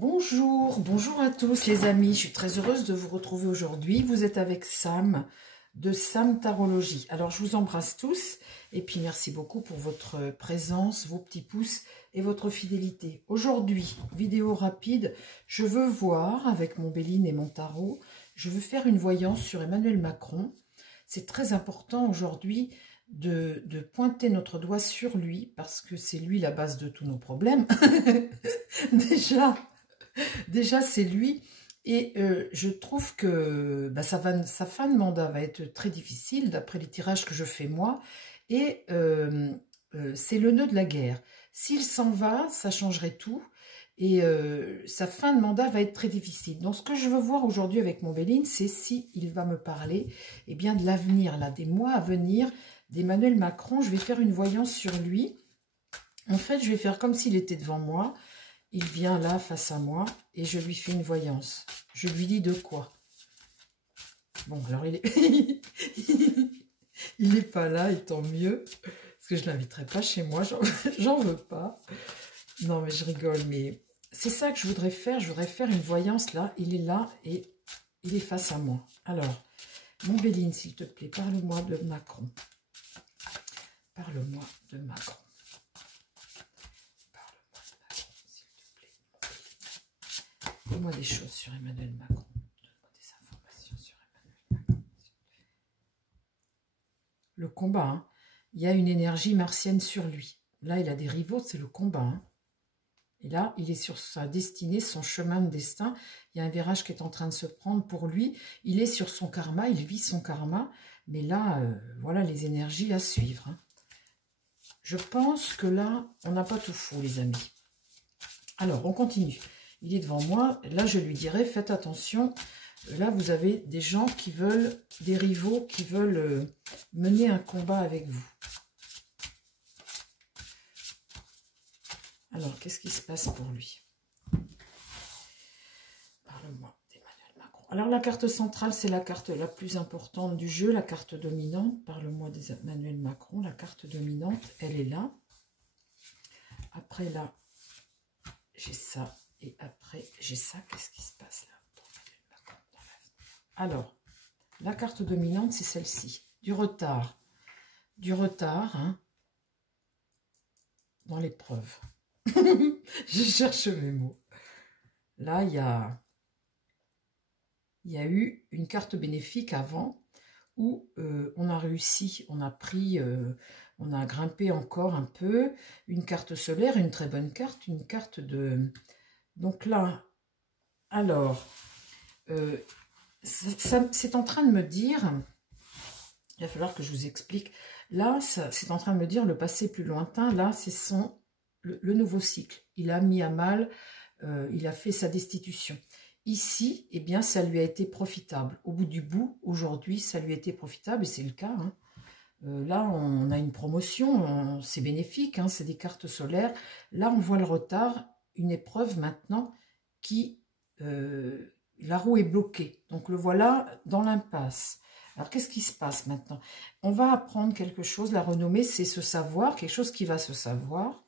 Bonjour, bonjour à tous les amis, je suis très heureuse de vous retrouver aujourd'hui. Vous êtes avec Sam de Sam Tarologie. Alors je vous embrasse tous et puis merci beaucoup pour votre présence, vos petits pouces et votre fidélité. Aujourd'hui, vidéo rapide, je veux voir avec mon Béline et mon tarot, je veux faire une voyance sur Emmanuel Macron. C'est très important aujourd'hui de pointer notre doigt sur lui parce que c'est lui la base de tous nos problèmes. Déjà, c'est lui. Et je trouve que sa fin de mandat va être très difficile, d'après les tirages que je fais moi. Et c'est le nœud de la guerre. S'il s'en va, ça changerait tout. Et sa fin de mandat va être très difficile. Donc, ce que je veux voir aujourd'hui avec mon Béline, c'est s'il va me parler bien, de l'avenir, là, des mois à venir d'Emmanuel Macron. Je vais faire une voyance sur lui. En fait, je vais faire comme s'il était devant moi. Il vient là, face à moi, et je lui fais une voyance. Je lui dis de quoi? Bon, alors il est... il n'est pas là, et tant mieux. Parce que je ne l'inviterai pas chez moi, j'en veux pas. Non, mais je rigole, mais c'est ça que je voudrais faire. Je voudrais faire une voyance là. Il est là, et il est face à moi. Alors, mon Béline, s'il te plaît, parle-moi de Macron. Parle-moi de Macron. Donne-moi des choses sur Emmanuel Macron. Donne-moi des informations sur Emmanuel Macron. Le combat, hein. Il y a une énergie martienne sur lui. Là, il a des rivaux, c'est le combat. Hein. Et là, il est sur sa destinée, son chemin de destin. Il y a un virage qui est en train de se prendre pour lui. Il est sur son karma, il vit son karma. Mais là, voilà les énergies à suivre. Hein. Je pense que là, on n'a pas tout faux, les amis. Alors, on continue. Il est devant moi. Là, je lui dirais, faites attention. Là, vous avez des gens qui veulent, des rivaux qui veulent mener un combat avec vous. Alors, qu'est-ce qui se passe pour lui? Parle-moi d'Emmanuel Macron. Alors, la carte centrale, c'est la carte la plus importante du jeu, la carte dominante. Parle-moi d'Emmanuel Macron. La carte dominante, elle est là. Après, là, j'ai ça. Et après, j'ai ça. Qu'est-ce qui se passe là? Alors, la carte dominante, c'est celle-ci. Du retard. Du retard, hein, dans l'épreuve. Je cherche mes mots. Là, il y a eu une carte bénéfique avant où on a réussi, on a pris, on a grimpé encore un peu. Une carte solaire, une très bonne carte, une carte de... Donc là, alors, c'est en train de me dire, il va falloir que je vous explique, là, c'est en train de me dire le passé plus lointain, là, c'est le nouveau cycle. Il a mis à mal, il a fait sa destitution. Ici, eh bien, ça lui a été profitable. Au bout du bout, aujourd'hui, ça lui a été profitable, et c'est le cas, hein. Là, on a une promotion, c'est bénéfique, hein, c'est des cartes solaires. Là, on voit le retard, une épreuve maintenant qui... la roue est bloquée. Donc, le voilà dans l'impasse. Alors, qu'est-ce qui se passe maintenant? On va apprendre quelque chose. La renommée, c'est se savoir, quelque chose qui va se savoir.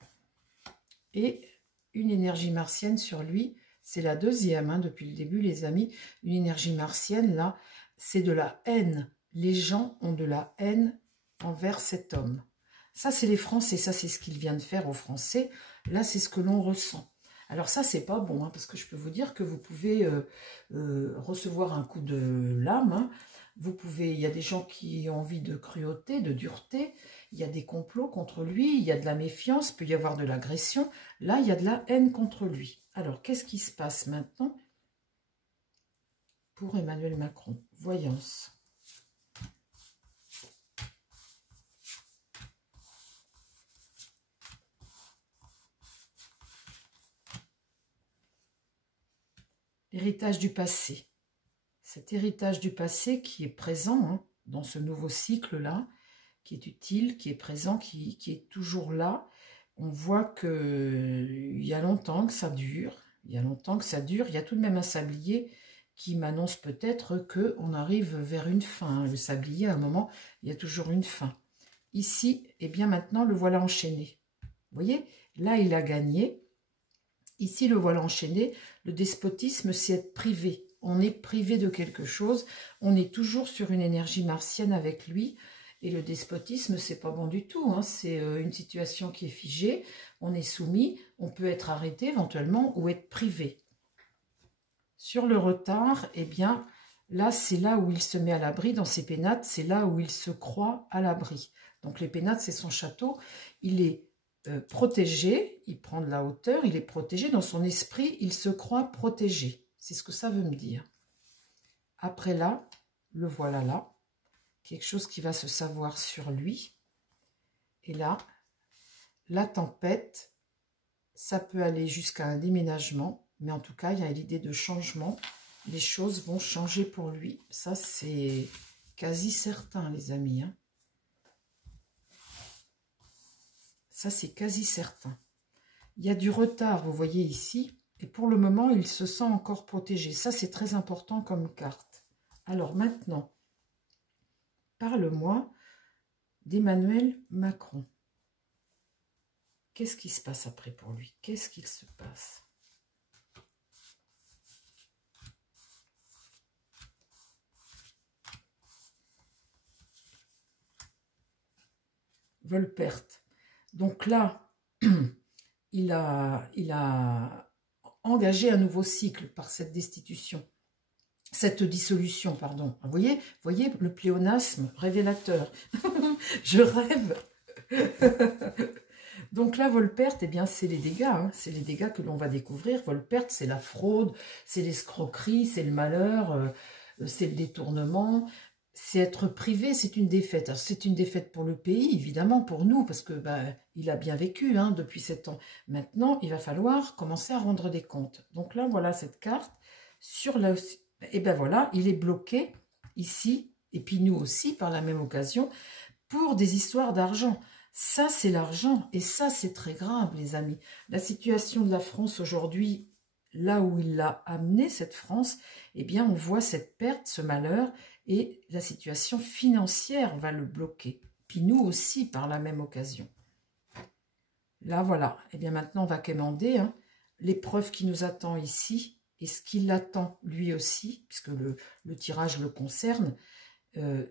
Et une énergie martienne sur lui, c'est la deuxième, hein, depuis le début, les amis. Une énergie martienne, là, c'est de la haine. Les gens ont de la haine envers cet homme. Ça, c'est les Français. Ça, c'est ce qu'il vient de faire aux Français. Là, c'est ce que l'on ressent. Alors ça, c'est pas bon, hein, parce que je peux vous dire que vous pouvez recevoir un coup de lame. Hein. Vous pouvez, il y a des gens qui ont envie de cruauté, de dureté. Il y a des complots contre lui. Il y a de la méfiance. Il peut y avoir de l'agression. Là, il y a de la haine contre lui. Alors, qu'est-ce qui se passe maintenant pour Emmanuel Macron? Voyance. L'héritage du passé. Cet héritage du passé qui est présent, hein, dans ce nouveau cycle-là, qui est utile, qui est présent, qui est toujours là. On voit qu'il y a longtemps que ça dure. Il y a longtemps que ça dure. Il y a tout de même un sablier qui m'annonce peut-être qu'on arrive vers une fin. Le sablier, à un moment, il y a toujours une fin. Ici, eh bien maintenant, le voilà enchaîné. Vous voyez, là, il a gagné. Ici, le voilà enchaîné. Le despotisme, c'est être privé. On est privé de quelque chose. On est toujours sur une énergie martienne avec lui. Et le despotisme, c'est pas bon du tout. Hein. C'est une situation qui est figée. On est soumis. On peut être arrêté éventuellement ou être privé. Sur le retard, eh bien, là, c'est là où il se met à l'abri. Dans ses pénates, c'est là où il se croit à l'abri. Donc, les pénates, c'est son château. Il est protégé, il prend de la hauteur, il est protégé. Dans son esprit, il se croit protégé. C'est ce que ça veut me dire. Après là, le voilà là. Quelque chose qui va se savoir sur lui. Et là, la tempête, ça peut aller jusqu'à un déménagement. Mais en tout cas, il y a l'idée de changement. Les choses vont changer pour lui. Ça, c'est quasi certain, les amis. Hein. Ça, c'est quasi certain. Il y a du retard, vous voyez ici. Et pour le moment, il se sent encore protégé. Ça, c'est très important comme carte. Alors maintenant, parle-moi d'Emmanuel Macron. Qu'est-ce qui se passe après pour lui? Qu'est-ce qu'il se passe? Volperte. Donc là, il a engagé un nouveau cycle par cette destitution, cette dissolution, pardon. Vous voyez le pléonasme révélateur. Je rêve. Donc là, Volperte, eh bien, c'est les dégâts. Hein. C'est les dégâts que l'on va découvrir. Volperte, c'est la fraude, c'est l'escroquerie, c'est le malheur, c'est le détournement. C'est être privé, c'est une défaite. C'est une défaite pour le pays, évidemment, pour nous, parce que il a bien vécu hein, depuis 7 ans. Maintenant, il va falloir commencer à rendre des comptes. Donc là, voilà cette carte. Sur la... Et ben voilà, il est bloqué ici, et puis nous aussi, par la même occasion, pour des histoires d'argent. Ça, c'est l'argent, et ça, c'est très grave, les amis. La situation de la France aujourd'hui, là où il l'a amené, cette France, eh bien, on voit cette perte, ce malheur, et la situation financière va le bloquer. Puis nous aussi, par la même occasion. Là, voilà. Et bien maintenant, on va quémander hein, l'épreuve qui nous attend ici, et ce qui l'attend lui aussi, puisque le tirage le concerne,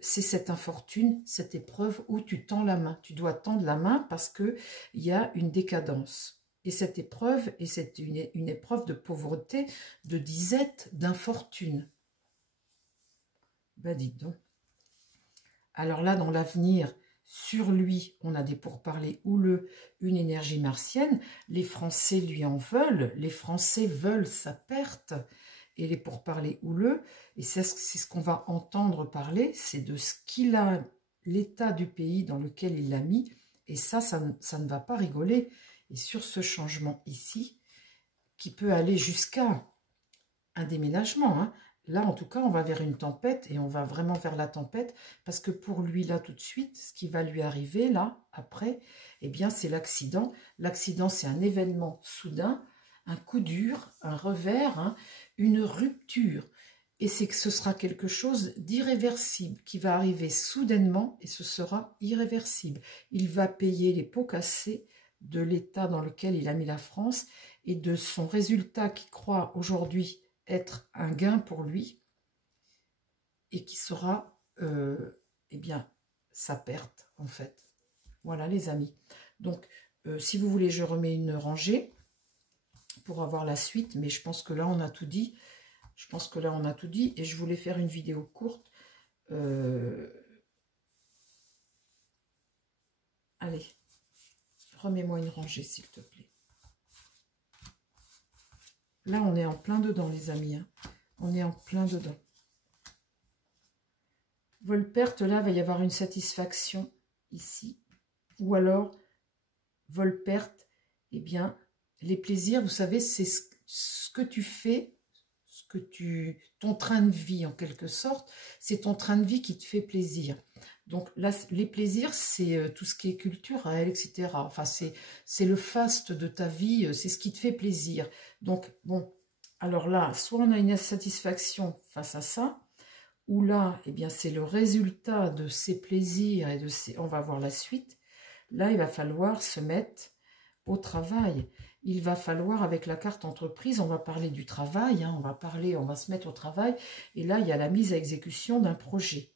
c'est cette infortune, cette épreuve où tu tends la main. Tu dois tendre la main parce qu'il y a une décadence. Et cette épreuve, et c'est une épreuve de pauvreté, de disette, d'infortune. Ben dites donc. Alors là, dans l'avenir, sur lui, on a des pourparlers houleux, une énergie martienne. Les Français lui en veulent. Les Français veulent sa perte. Et les pourparlers houleux, et c'est ce qu'on va entendre parler, c'est de ce qu'il a, l'état du pays dans lequel il l'a mis. Et ça ne va pas rigoler. Et sur ce changement ici, qui peut aller jusqu'à un déménagement, hein, là, en tout cas, on va vers une tempête et on va vraiment vers la tempête parce que pour lui, là, tout de suite, ce qui va lui arriver, là, après, eh bien, c'est l'accident. L'accident, c'est un événement soudain, un coup dur, un revers, hein, une rupture. Et c'est que ce sera quelque chose d'irréversible qui va arriver soudainement et ce sera irréversible. Il va payer les pots cassés de l'état dans lequel il a mis la France et de son résultat qui croit aujourd'hui être un gain pour lui et qui sera eh bien sa perte en fait. Voilà les amis. Donc si vous voulez je remets une rangée pour avoir la suite, mais je pense que là on a tout dit. Je pense que là on a tout dit et je voulais faire une vidéo courte. Allez, remets-moi une rangée s'il te plaît. Là, on est en plein dedans, les amis. Hein. On est en plein dedans. Volperte, là, va y avoir une satisfaction ici. Ou alors, Volperte, eh bien, les plaisirs, vous savez, c'est ce que tu fais, ton train de vie, en quelque sorte. C'est ton train de vie qui te fait plaisir. Donc là, les plaisirs, c'est tout ce qui est culturel, etc. Enfin, c'est le faste de ta vie, c'est ce qui te fait plaisir. Donc, bon, alors là, soit on a une satisfaction face à ça, ou là, eh bien, c'est le résultat de ces plaisirs et de ces... On va voir la suite. Là, il va falloir se mettre au travail. il va falloir, avec la carte entreprise, on va parler du travail, hein, on va se mettre au travail, et là, il y a la mise à exécution d'un projet.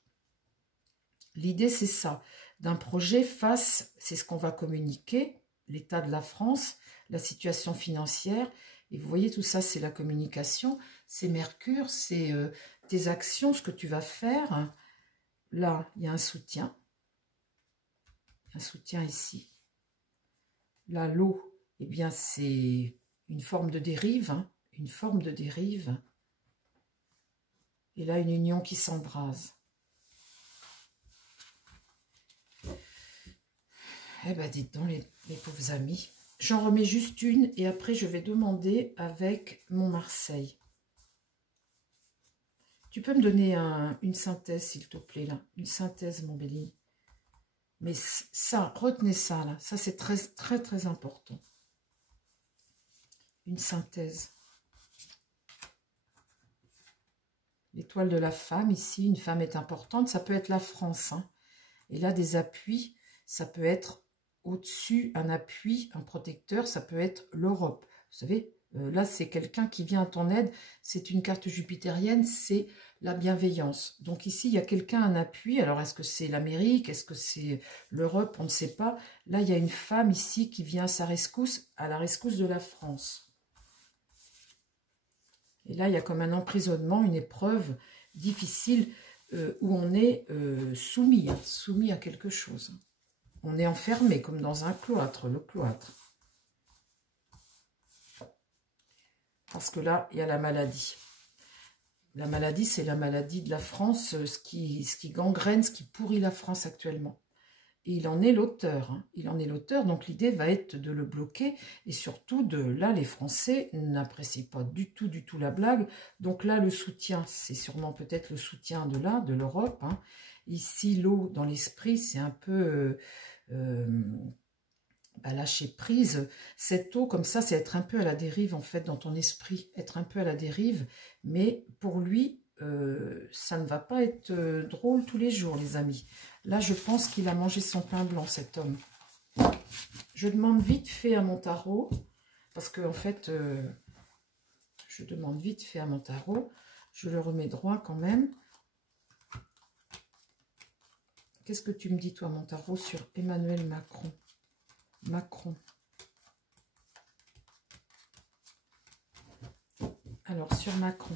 L'idée, c'est ça, d'un projet face, c'est ce qu'on va communiquer, l'état de la France, la situation financière, et vous voyez, tout ça, c'est la communication, c'est Mercure, c'est tes actions, ce que tu vas faire. Là, il y a un soutien ici. Là, l'eau, eh bien, c'est une forme de dérive, hein, une forme de dérive. Et là, une union qui s'embrase. Eh bien, dites donc, les pauvres amis. J'en remets juste une et après, je vais demander avec mon Marseille. Tu peux me donner une synthèse, s'il te plaît, là. Une synthèse, mon Béline. Mais ça, retenez ça, là. Ça, c'est très, très, très important. Une synthèse. L'étoile de la femme, ici, une femme est importante. Ça peut être la France, hein. Et là, des appuis, ça peut être au-dessus, un appui, un protecteur, ça peut être l'Europe. Vous savez, là, c'est quelqu'un qui vient à ton aide. C'est une carte jupitérienne, c'est la bienveillance. Donc ici, il y a quelqu'un, un appui. Alors, est-ce que c'est l'Amérique? Est-ce que c'est l'Europe? On ne sait pas. Là, il y a une femme ici qui vient à sa rescousse, à la rescousse de la France. Et là, il y a comme un emprisonnement, une épreuve difficile où on est soumis à quelque chose. On est enfermé comme dans un cloître, le cloître. Parce que là, il y a la maladie. La maladie, c'est la maladie de la France, ce qui gangrène, ce qui pourrit la France actuellement. Et il en est l'auteur. Hein. Il en est l'auteur, donc l'idée va être de le bloquer. Et surtout, là, les Français n'apprécient pas du tout la blague. Donc là, le soutien, c'est sûrement peut-être le soutien de l'Europe. Hein. Ici, l'eau dans l'esprit, c'est un peu... lâcher prise. Cette eau comme ça, c'est être un peu à la dérive en fait dans ton esprit, être un peu à la dérive, mais pour lui ça ne va pas être drôle tous les jours, les amis. Là, je pense qu'il a mangé son pain blanc, cet homme. Je demande vite fait à mon tarot, parce que en fait je demande vite fait à mon tarot, je le remets droit quand même. Qu'est-ce que tu me dis, toi, mon tarot, sur Emmanuel Macron? Alors, sur Macron.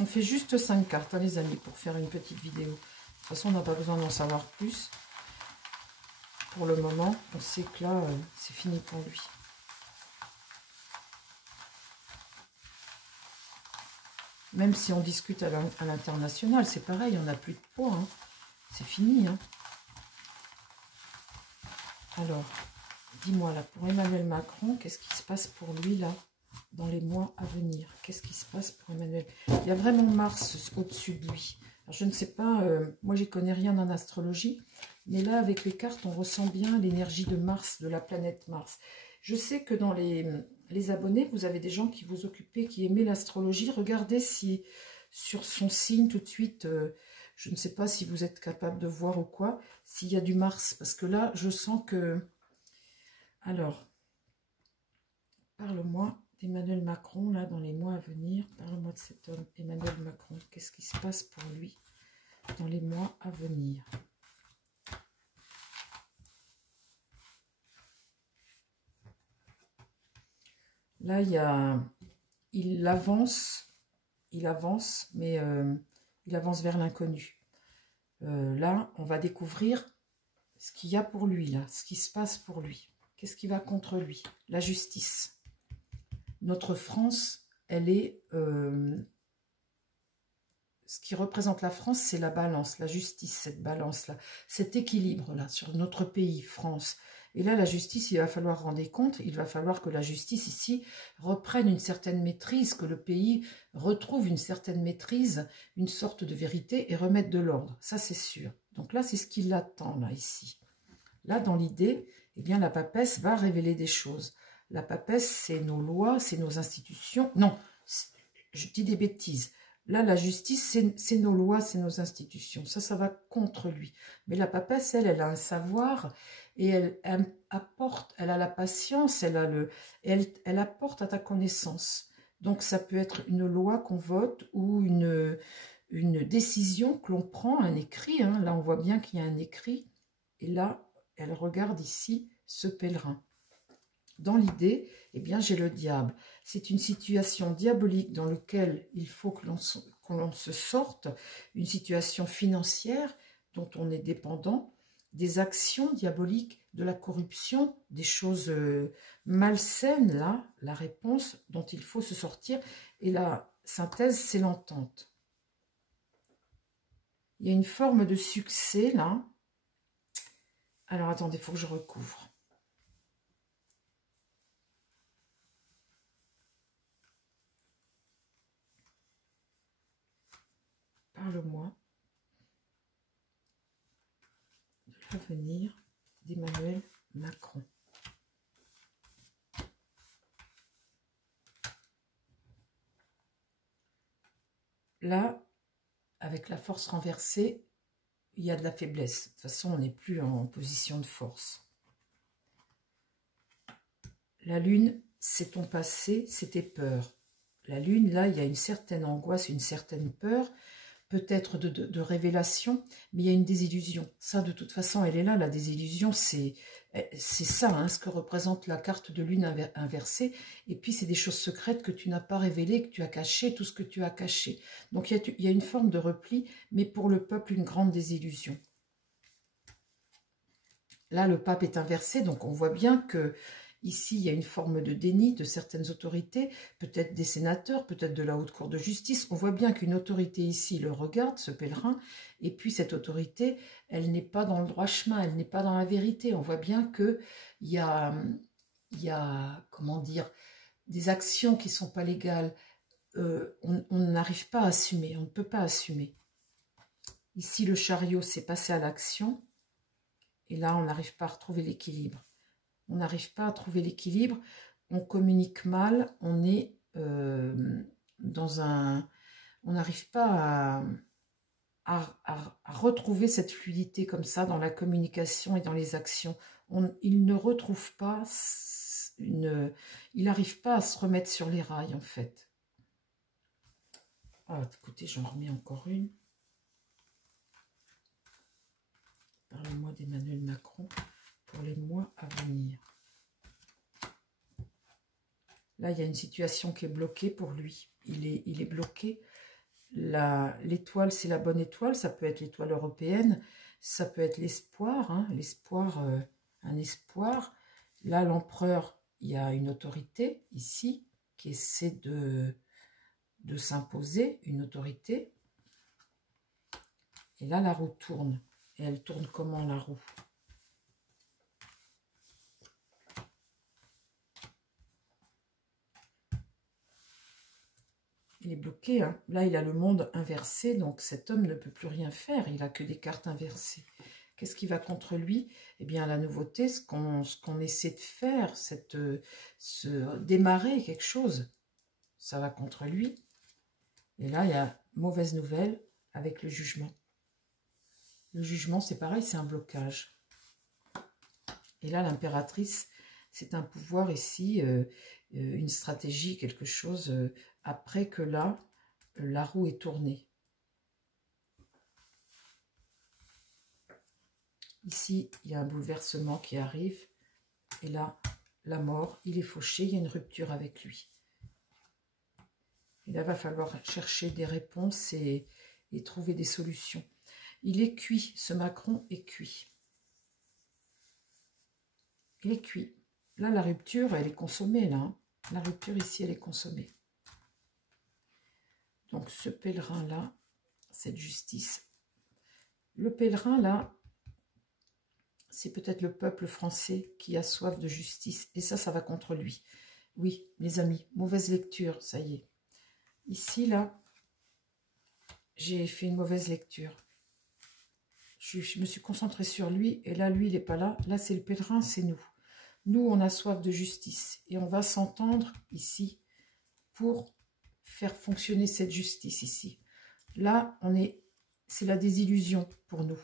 On fait juste 5 cartes, hein, les amis, pour faire une petite vidéo. De toute façon, on n'a pas besoin d'en savoir plus. Pour le moment, on sait que là, c'est fini pour lui. Même si on discute à l'international, c'est pareil, on n'a plus de poids. Hein. C'est fini. Hein. Alors, dis-moi là, pour Emmanuel Macron, qu'est-ce qui se passe pour lui là, dans les mois à venir? Qu'est-ce qui se passe pour Emmanuel? Il y a vraiment Mars au-dessus de lui. Alors, je ne sais pas, moi j'y connais rien en astrologie, mais là avec les cartes, on ressent bien l'énergie de Mars, de la planète Mars. Je sais que dans les abonnés, vous avez des gens qui vous occupez, qui aimaient l'astrologie. Regardez si sur son signe tout de suite... je ne sais pas si vous êtes capable de voir ou quoi, s'il y a du Mars. Parce que là, je sens que... Alors, parle-moi d'Emmanuel Macron, là, dans les mois à venir. Parle-moi de cet homme, Emmanuel Macron. Qu'est-ce qui se passe pour lui dans les mois à venir? Là, il avance, mais il avance vers l'inconnu. Là, on va découvrir ce qu'il y a pour lui, là, ce qui se passe pour lui. Qu'est-ce qui va contre lui? La justice. Notre France, elle est... ce qui représente la France, c'est la balance, la justice, cette balance-là, cet équilibre-là, sur notre pays, France. Et là, la justice, il va falloir rendre compte, il va falloir que la justice, ici, reprenne une certaine maîtrise, que le pays retrouve une certaine maîtrise, une sorte de vérité, et remette de l'ordre. Ça, c'est sûr. Donc là, c'est ce qui l'attend, là, ici. Là, dans l'idée, eh bien, la papesse va révéler des choses. La papesse, c'est nos lois, c'est nos institutions. Non, je dis des bêtises. Là, la justice, c'est nos lois, c'est nos institutions. Ça va contre lui. Mais la papesse, elle a un savoir, et elle apporte, elle a la patience, elle apporte à ta connaissance. Donc ça peut être une loi qu'on vote ou une décision que l'on prend, un écrit, hein. Là on voit bien qu'il y a un écrit, et là elle regarde ici ce pèlerin. Dans l'idée, eh bien j'ai le diable. C'est une situation diabolique dans laquelle il faut que l'on se sorte, une situation financière dont on est dépendant, des actions diaboliques, de la corruption, des choses malsaines, là, la réponse dont il faut se sortir. Et la synthèse, c'est l'entente. Il y a une forme de succès, là. Alors, attendez, il faut que je recouvre. Parle-moi de l'avenir d'Emmanuel Macron. Là, avec la force renversée, il y a de la faiblesse. De toute façon, on n'est plus en position de force. La lune, c'est ton passé, c'est tes peurs. La lune, là, il y a une certaine angoisse, une certaine peur, peut-être de révélation, mais il y a une désillusion. Ça, de toute façon, elle est là, la désillusion, c'est ça, hein, ce que représente la carte de lune inversée. Et puis, c'est des choses secrètes que tu n'as pas révélées, que tu as cachées, tout ce que tu as caché. Donc, il y a une forme de repli, mais pour le peuple, une grande désillusion. Là, le pape est inversé, donc on voit bien que ici, il y a une forme de déni de certaines autorités, peut-être des sénateurs, peut-être de la haute cour de justice. On voit bien qu'une autorité ici le regarde, ce pèlerin, et puis cette autorité, elle n'est pas dans le droit chemin, elle n'est pas dans la vérité. On voit bien qu'il y a, comment dire, des actions qui ne sont pas légales. On n'arrive pas à assumer, on ne peut pas assumer. Ici, le chariot s'est passé à l'action, et là, on n'arrive pas à retrouver l'équilibre. On n'arrive pas à trouver l'équilibre, on communique mal, on est dans un... On n'arrive pas à retrouver cette fluidité comme ça dans la communication et dans les actions. Il ne retrouve pas il n'arrive pas à se remettre sur les rails en fait. Ah, écoutez, j'en remets encore une. Parle-moi d'Emmanuel Macron pour les mois à venir. Là, il y a une situation qui est bloquée pour lui. Il est bloqué. L'étoile, c'est la bonne étoile. Ça peut être l'étoile européenne. Ça peut être l'espoir. Hein, l'espoir, un espoir. Là, l'empereur, il y a une autorité ici qui essaie de s'imposer, une autorité. Et là, la roue tourne. Et elle tourne comment, la roue ? Il est bloqué, hein. Là, il a le monde inversé, donc cet homme ne peut plus rien faire. Il n'a que des cartes inversées. Qu'est-ce qui va contre lui? Eh bien, la nouveauté, ce qu'on essaie de faire, démarrer quelque chose, ça va contre lui. Et là, il y a mauvaise nouvelle avec le jugement. Le jugement, c'est pareil, c'est un blocage. Et là, l'impératrice, c'est un pouvoir ici, une stratégie, quelque chose, après que là, la roue est tournée. Ici, il y a un bouleversement qui arrive. Et là, la mort, il est fauché, il y a une rupture avec lui. Et là, il va falloir chercher des réponses et trouver des solutions. Il est cuit, ce Macron est cuit. Il est cuit. Là, la rupture, elle est consommée, là. Hein. La rupture ici, elle est consommée. Donc, ce pèlerin-là, cette justice. Le pèlerin, là, c'est peut-être le peuple français qui a soif de justice. Et ça va contre lui. Oui, les amis, mauvaise lecture, ça y est. Ici, là, j'ai fait une mauvaise lecture. Je me suis concentrée sur lui, et là, lui, il n'est pas là. Là, c'est le pèlerin, c'est nous. Nous, on a soif de justice, et on va s'entendre ici pour faire fonctionner cette justice ici. Là, c'est la désillusion pour nous.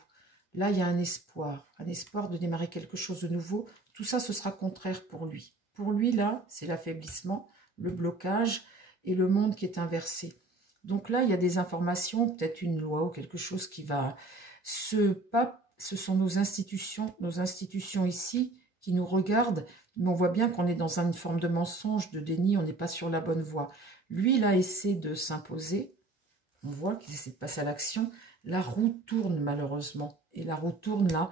Là, il y a un espoir de démarrer quelque chose de nouveau. Tout ça, ce sera contraire pour lui. Pour lui, là, c'est l'affaiblissement, le blocage et le monde qui est inversé. Donc là, il y a des informations, peut-être une loi ou quelque chose qui va... Ce pape, ce sont nos institutions ici qui nous regardent, mais on voit bien qu'on est dans une forme de mensonge, de déni, on n'est pas sur la bonne voie. Lui, là, essaie de s'imposer. On voit qu'il essaie de passer à l'action. La roue tourne malheureusement. Et la roue tourne là,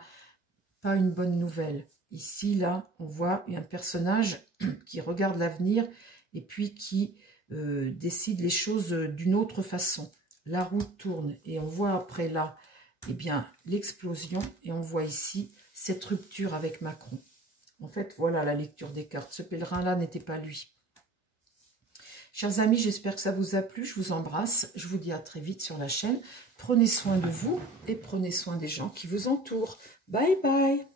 pas une bonne nouvelle. Ici, là, on voit un personnage qui regarde l'avenir et puis qui décide les choses d'une autre façon. La roue tourne et on voit après là, eh bien, l'explosion. Et on voit ici cette rupture avec Macron. En fait, voilà la lecture des cartes. Ce pèlerin-là n'était pas lui. Chers amis, j'espère que ça vous a plu. Je vous embrasse. Je vous dis à très vite sur la chaîne. Prenez soin de vous et prenez soin des gens qui vous entourent. Bye bye.